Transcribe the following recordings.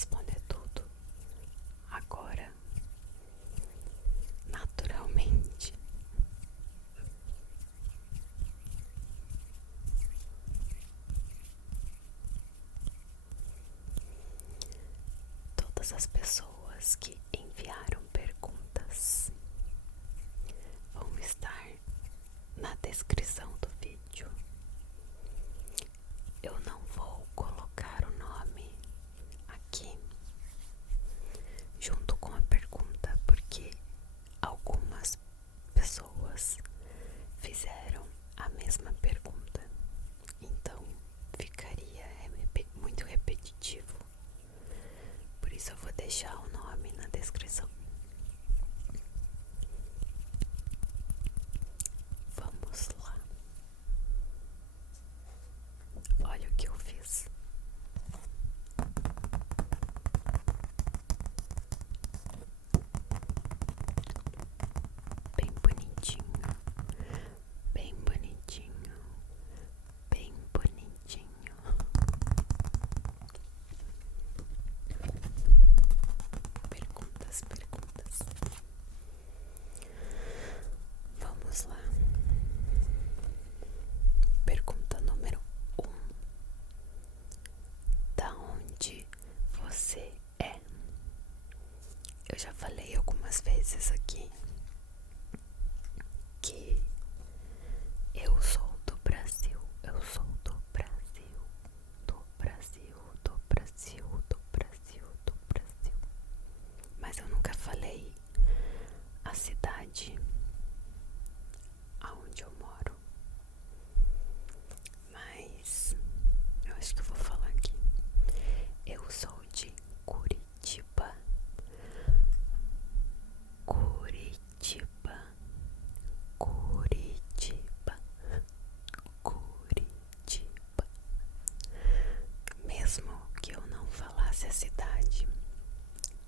responder tudo agora, naturalmente. Todas as pessoas que enviaram perguntas vão estar na descrição do vídeo. Eu não vou colocar o nome aqui junto com a pergunta, porque algumas pessoas fizeram a mesma pergunta, então ficaria muito repetitivo. Por isso eu vou deixar o nome na descrição. Vamos lá. Olha o que eu fiz. Bem bonitinho, bem bonitinho, bem bonitinho. Perguntas, perguntas. Vamos lá. Pergunta número 1. Da onde você é? Eu já falei algumas vezes aqui que eu sou do Brasil, eu sou do Brasil, do Brasil, do Brasil, do Brasil, do Brasil. Mas eu nunca falei a cidade aonde eu moro. Mas eu acho que eu vou falar aqui. Eu sou de Curitiba. Curitiba. Curitiba. Curitiba. Mesmo que eu não falasse a cidade,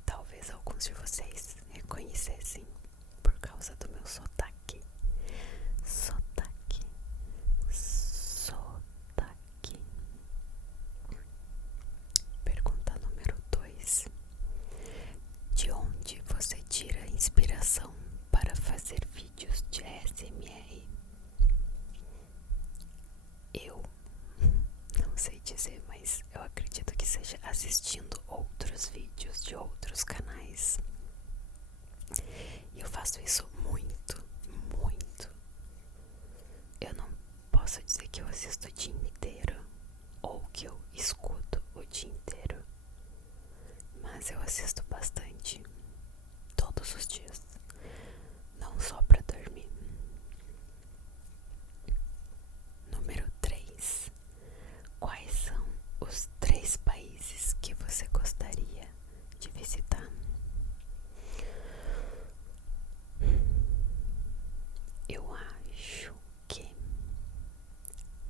talvez alguns de vocês reconhecessem por causa do meu sotaque. Sotaque. Sotaque. Pergunta número 2. De onde você tira inspiração para fazer vídeos de ASMR? Eu não sei dizer, mas eu acredito que seja assistindo outros vídeos de outros canais. E eu faço isso muito, muito. Eu não posso dizer que eu assisto o dia inteiro ou que eu escuto o dia inteiro, mas eu assisto bastante, todos os dias, não só pra dormir. Número 3. Quais são os 3 países que você gostaria de visitar? Eu acho que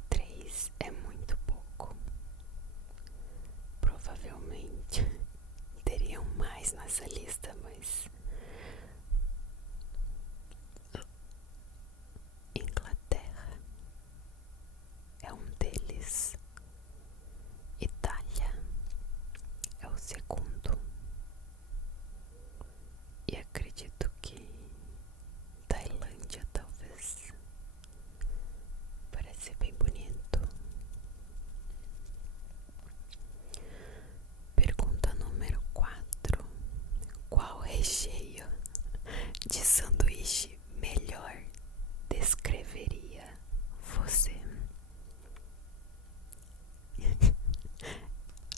3 é muito pouco. Provavelmente teriam mais nessa lista, mas Inglaterra é um deles. Itália é o segundo. E acredito que Tailândia talvez. Parece bem bonito. Pergunta número 4. Qual recheio de sanduíche melhor descreveria você?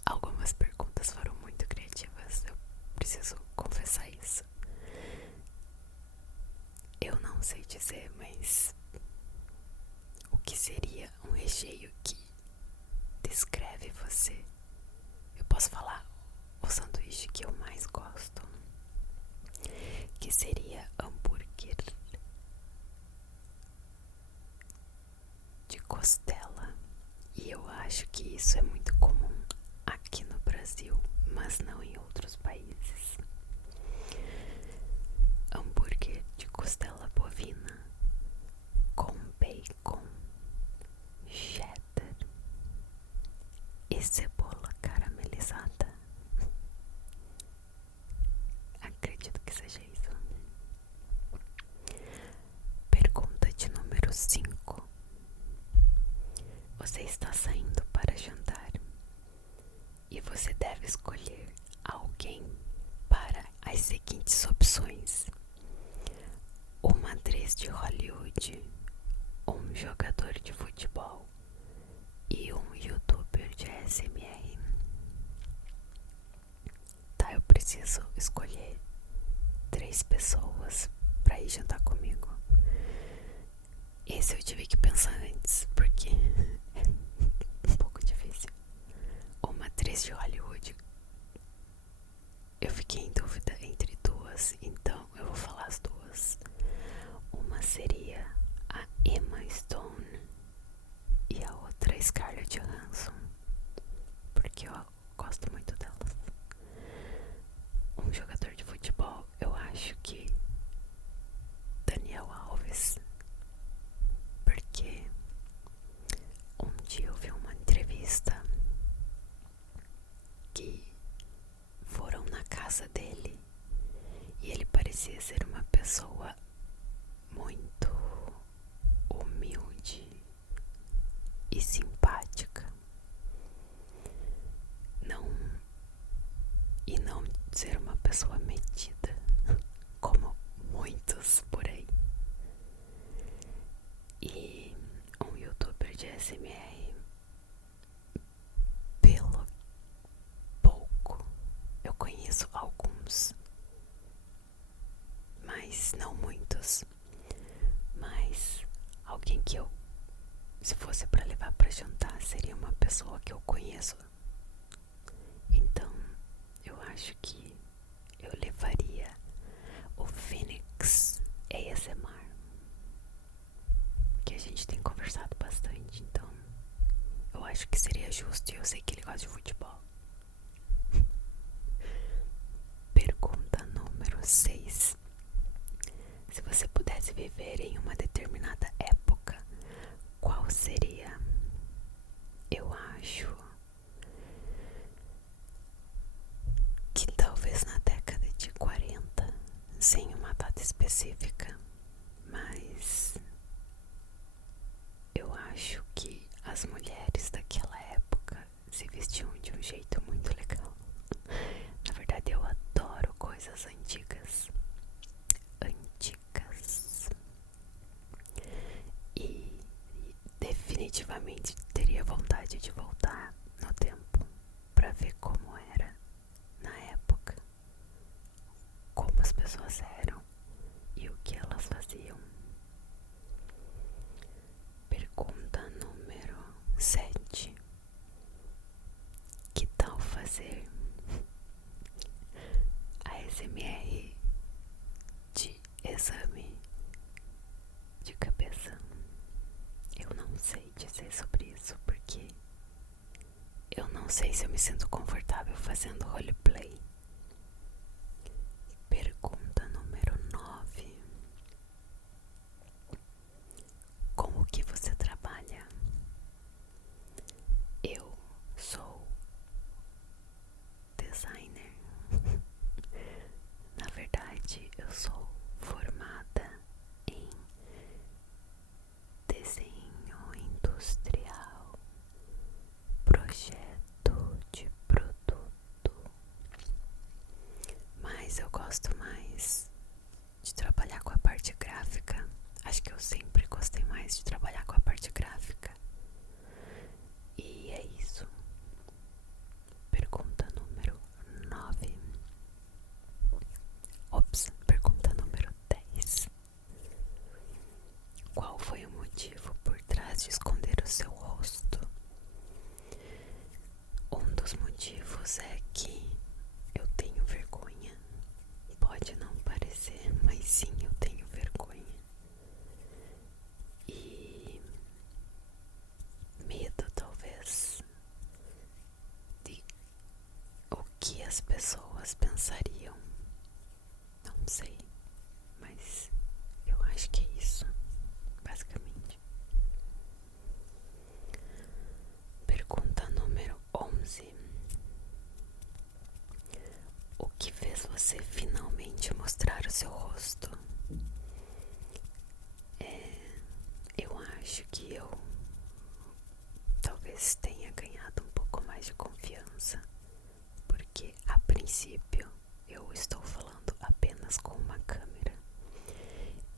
Algumas perguntas foram muito criativas, eu preciso confessar isso. Eu não sei dizer, mas o que seria um recheio que descreve você? Eu posso falar o sanduíche que eu mais gosto, que seria hambúrguer de costela. E eu acho que isso é muito comum aqui no Brasil, mas não em outros países. Hambúrguer de costela bovina com bacon, cheddar e cebola caramelizada. você deve escolher alguém para as seguintes opções: uma atriz de Hollywood, um jogador de futebol e um youtuber de ASMR. Tá, eu preciso escolher 3 pessoas pra ir jantar comigo. Esse eu tive que pensar antes, porque é um pouco difícil. Uma atriz de Hollywood, eu fiquei em dúvida entre 2, então eu vou falar as 2. Uma seria a Emma Stone e a outra Scarlett Johansson, porque eu gosto muito delas. Um jogador de futebol, eu acho que Daniel Alves, porque um dia eu vi uma entrevista que foram na casa dele e ele parecia ser uma pessoa muito humilde e simpática. Não ser uma pessoa metida, como muitos por aí. E um youtuber de ASMR, pelo pouco, eu conheço alguns, mas não muitos. Mas alguém que eu, se fosse pra levar pra jantar, seria uma pessoa que eu conheço. Então eu acho que eu levaria o Phoenix ASMR, que a gente tem conversado bastante, então eu acho que seria justo, e eu sei que ele gosta de futebol. Pergunta número 6. Se você pudesse viver em uma determinada época, qual seria? Eu acho que talvez na década de 40, sem uma data específica, mas eu acho que as mulheres daquela época se vestiam de um jeito muito legal. Na verdade, eu adoro coisas antigas. E definitivamente teria vontade de voltar no tempo pra ver como era na época, como as pessoas eram e o que elas faziam. Pergunta número 7. Que tal fazer ASMR de exame de cabeça? Eu não sei dizer sobre isso, porque eu não sei se eu me sinto confortável fazendo roleplay. Pergunta número 9. Com o que você trabalha? Eu sou designer. Na verdade, eu sou formada em desenho industrial, projeto de produto, mas eu gosto mais de trabalhar com a parte gráfica. Acho que eu sempre gostei mais de trabalhar com a parte gráfica. E é isso. Pergunta número 9. Pergunta número 10. Qual foi o motivo por trás de esconder o seu rosto? Um dos motivos é que eu tenho vergonha. Pode não parecer, mas sim, eu tenho vergonha. E medo, talvez, de o que as pessoas pensariam. Não sei, mas eu acho que é isso, basicamente. Pergunta número 11. O que fez você finalmente mostrar o seu rosto? Eu acho que eu talvez tenha ganhado um pouco mais de confiança princípio eu estou falando apenas com uma câmera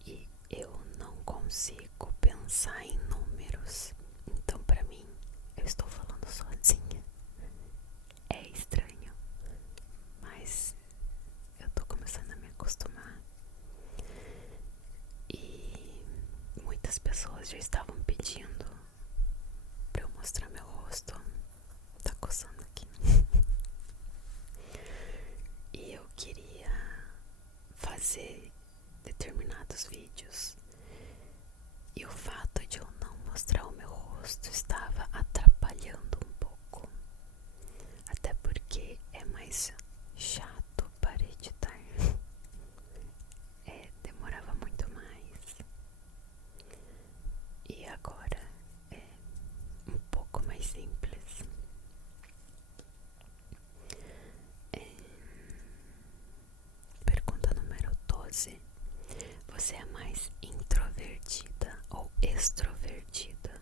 e eu não consigo pensar em números, então pra mim eu estou falando sozinha. É estranho, mas eu tô começando a me acostumar. E muitas pessoas já estavam pedindo pra eu mostrar meu rosto. Tá coçando aqui. E eu queria fazer determinados vídeos. E o fato de eu não mostrar o meu rosto estava atrapalhando um pouco. Até porque é mais chato para editar. Demorava muito mais. E agora é um pouco mais simples. Pergunta número 12. Você é mais introvertida ou extrovertida?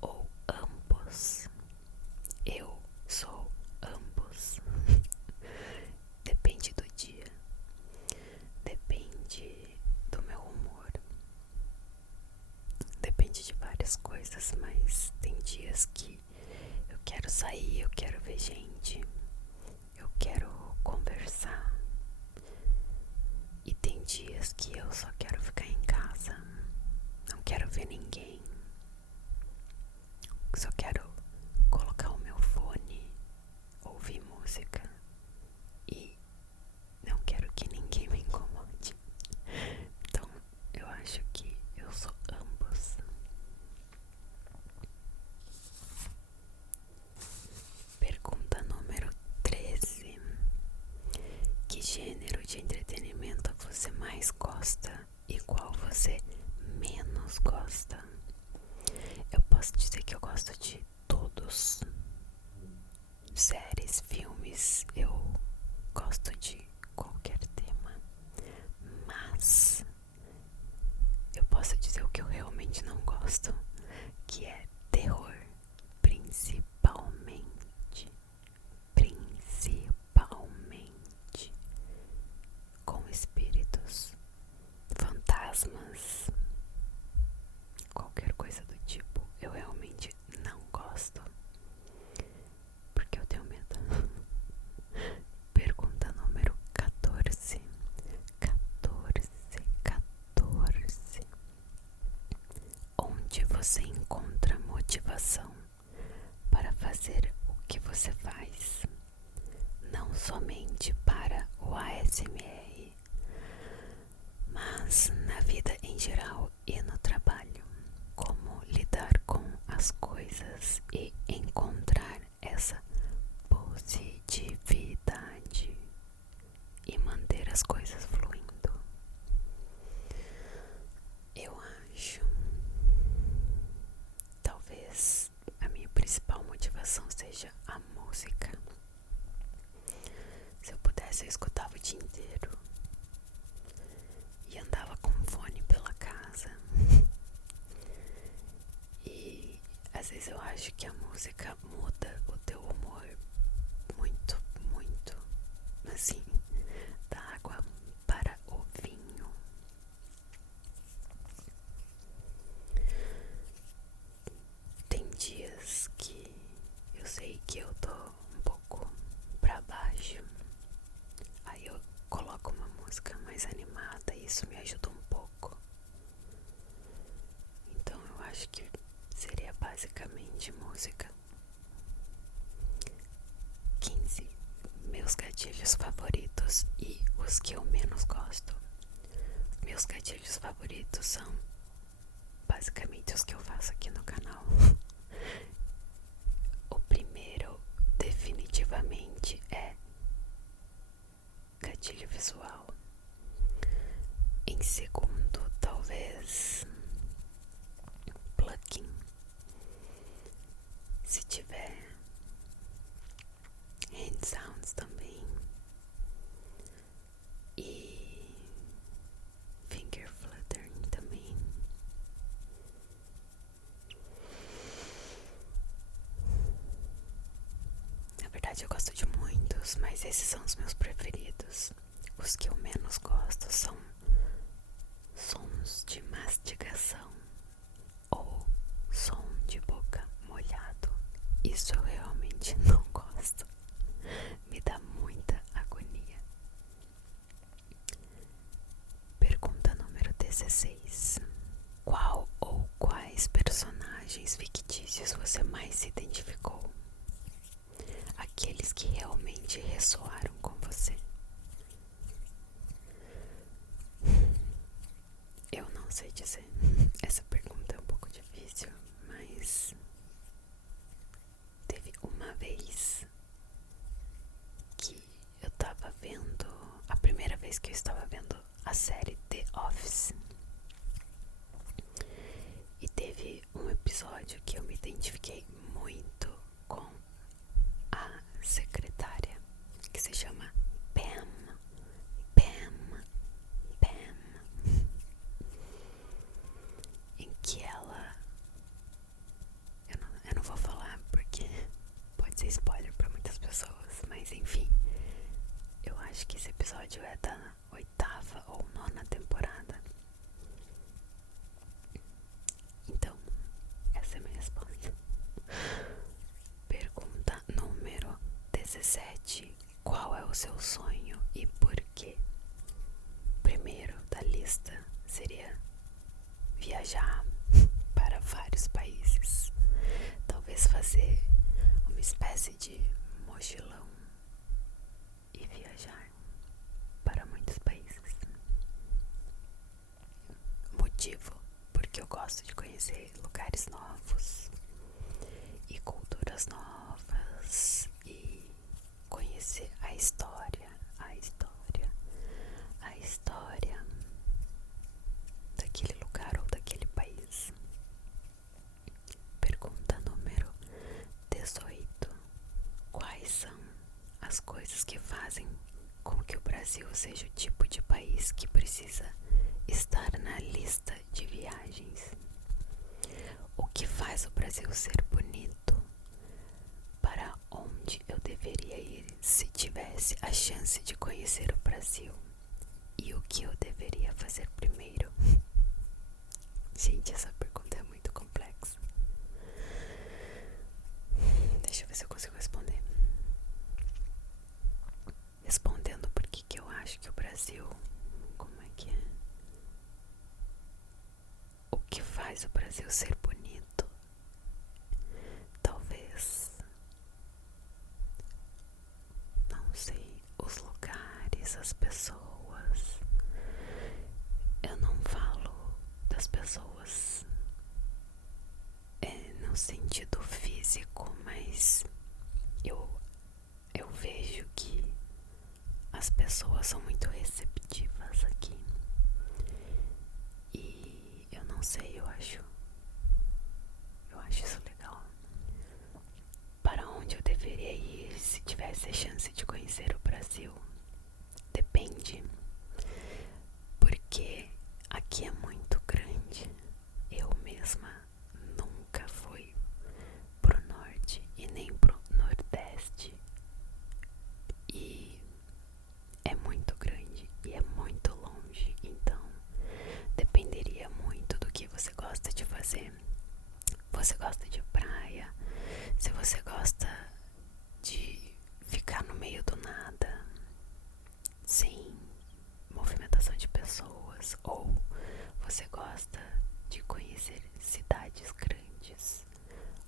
Ou ambos? Eu sou ambos. Depende do dia. Depende do meu humor. Depende de várias coisas, mas tem dias que eu quero sair, eu quero ver gente, eu quero conversar. E tem dias que eu só quero ficar em casa, não quero ver ninguém, só quero colocar o meu fone, ouvir música e não quero que ninguém me incomode. Então eu acho que eu sou ambos. Pergunta número 13. Que gênero de entretenimento você mais gosta e qual você menos gosta? Eu posso dizer que eu gosto de todos. Séries, filmes, eu gosto de qualquer tema. Mas eu posso dizer o que eu realmente não gosto, que é terror. Principalmente com espíritos, fantasmas, qualquer coisa do tipo, eu realmente não gosto, porque eu tenho medo. Pergunta número 14. 14. Onde você encontra motivação para fazer o que você faz? Não somente para o ASMR, mas na vida em geral e no trabalho. Como lidar com as coisas e encontrar essa positividade e manter as coisas fluindo. Eu acho, talvez a minha principal motivação seja a música. Se eu pudesse, eu escutava o dia inteiro e andava com fone pela casa. E às vezes eu acho que a música muda o teu humor muito, muito, assim, da água para o vinho. Tem dias que eu sei que eu tô um pouco pra baixo, aí eu coloco uma música mais animada e isso me ajuda um pouco. Então eu acho que seria basicamente música. 15. Meus gatilhos favoritos e os que eu menos gosto. Meus gatilhos favoritos são basicamente os que eu faço aqui no canal. O primeiro definitivamente é gatilho visual. Em segundo, talvez plucking. Se tiver hand sounds também. E finger fluttering também. Na verdade eu gosto de muitos, mas mas esses são os meus preferidos. Os que eu menos gosto são sons de mastigação ou som de boca molhado. Isso eu realmente não gosto. Me dá muita agonia. Pergunta número 16. Qual ou quais personagens fictícios você mais se identificou? Aqueles que realmente ressoaram com você. Eu não sei dizer. Essa pergunta é um pouco difícil, mas teve uma vez que eu tava vendo, a primeira vez que eu estava vendo a série The Office, e teve um episódio que eu me identifiquei muito com a secretária, que se chama Pam. Em que ela, eu não vou falar porque pode ser spoiler para muitas pessoas, mas enfim, eu acho que esse episódio é da 8ª ou 9ª temporada. Então, essa é a minha resposta. Pergunta número 17. Qual é o seu sonho e por quê? Primeiro da lista seria viajar para vários países. Talvez fazer uma espécie de mochilão e viajar para muitos países. Motivo: porque eu gosto de conhecer lugares novos e culturas novas e conhecer a história daquele lugar ou daquele país. Pergunta número 18. Quais são as coisas que fazem com que o Brasil seja o tipo de país que precisa estar na lista de viagens? O que faz o Brasil ser bonito? Para onde eu deveria ir se tivesse a chance de conhecer o Brasil? E o que eu deveria fazer primeiro? Gente, essa pergunta é muito complexa. Deixa eu ver se eu consigo responder. Respondendo por que eu acho que o Brasil... Como é que é? O que faz o Brasil ser bonito? Talvez... Não sei. Os lugares, as pessoas. Eu não falo das pessoas no sentido físico, mas eu vejo que as pessoas são muito receptivas aqui. E eu não sei, eu acho isso legal. Para onde eu deveria ir se tivesse a chance de conhecer o Brasil? Depende, porque aqui é muito grande. Eu mesma nunca fui pro norte e nem pro nordeste, e é muito grande e é muito longe. Então dependeria muito do que você gosta de fazer. Você gosta de praia? Se você gosta de ficar no meio do nada, sem movimentação de pessoas, ou você gosta de conhecer cidades grandes,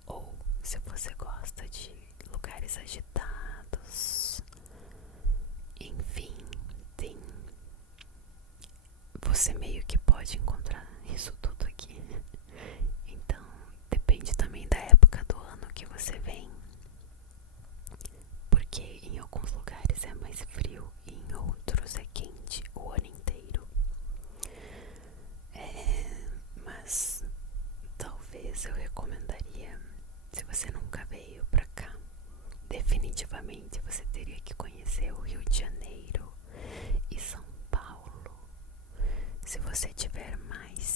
ou se você gosta de lugares agitados, enfim, você meio que pode encontrar isso tudo aqui. Então depende também da época do ano que você vem, porque em alguns lugares é mais frio e em outros é quente o ano inteiro. Mas talvez eu recomendaria, se você nunca veio pra cá, definitivamente você teria que conhecer o Rio de Janeiro e São Paulo. Se você tiver mais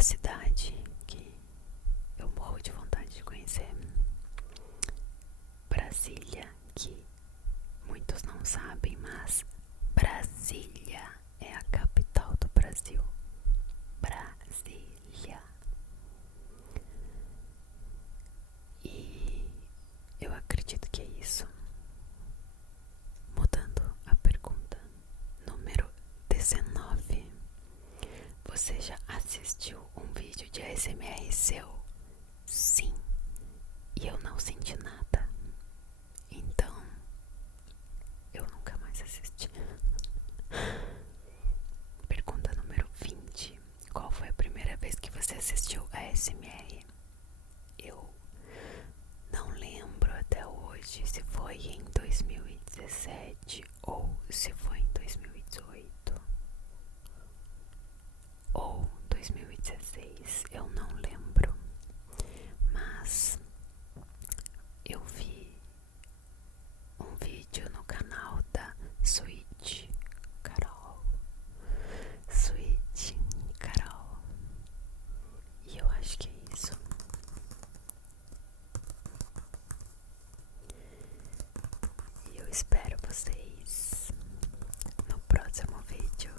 a cidade que eu morro de vontade de conhecer, Brasília, que muitos não sabem, mas Brasília é a capital do Brasil. Brasília. E eu acredito que é isso. Mudando a pergunta número 19. Você já assistiu um vídeo de ASMR seu? Sim. E eu não senti nada. Então, eu nunca mais assisti. Pergunta número 20. Qual foi a primeira vez que você assistiu a ASMR? Eu não lembro até hoje se foi em 2017 ou se foi em 2018 ou 2016, eu não lembro, mas eu vi um vídeo no canal da Sweet Carol, Sweet Carol, e eu acho que é isso. E eu espero vocês no próximo vídeo.